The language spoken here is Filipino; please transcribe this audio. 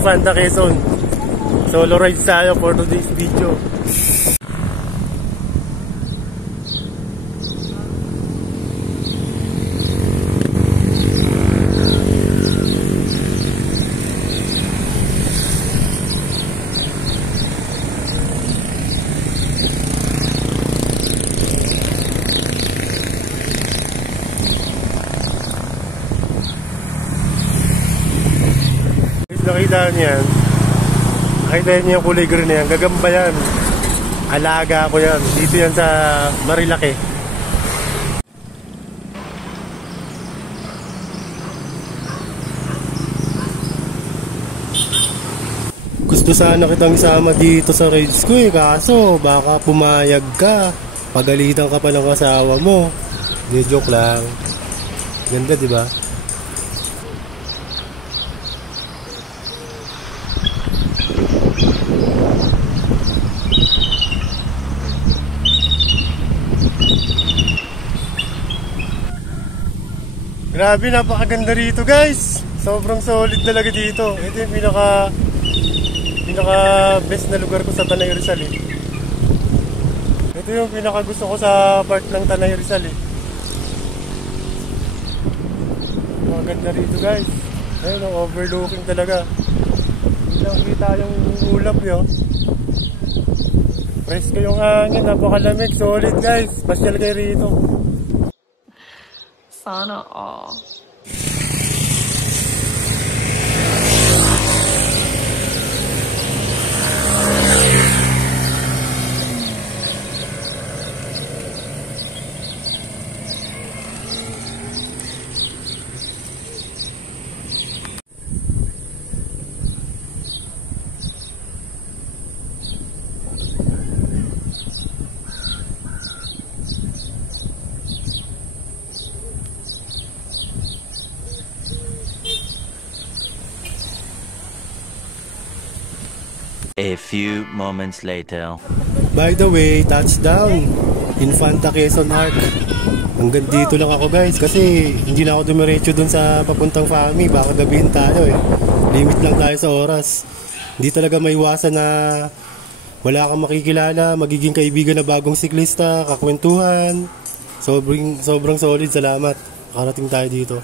Infanta Quezon. Solo ride tayo for today's video. Nakita niyan. Nakita niyo yung kulay green na yan. Gagamba yan. Alaga ko yan. Dito yan sa Marilake. Gusto sana kitang isama dito sa rides ko eh. Kaso baka pumayag ka. Pagalitan ka pa ng asawa mo. Hindi, joke lang. Ganda, diba? Grabe, napakaganda rito guys. Sobrang solid talaga dito. Ito yung pinaka best na lugar ko sa Tanay Rizal eh. Ito yung pinaka gusto ko sa part ng Tanay Rizal eh. Maganda rito guys. Ayun, overlooking talaga. Nakikita yung ulap yun. Presko yung hangin, napakalamig. Solid guys. Pasyal kayo rito. Sana all. A few moments later. By the way, touchdown! Infanta Quezon Arc. Hanggang dito lang ako guys kasi hindi na ako dumiretso dun sa papuntang Fami. Baka gabihin tayo eh. Limit lang tayo sa oras. Hindi talaga maiwasan na wala kang makikilala, magiging kaibigan na bagong siklista, kakwentuhan. Sobrang solid, salamat. Nakarating tayo dito.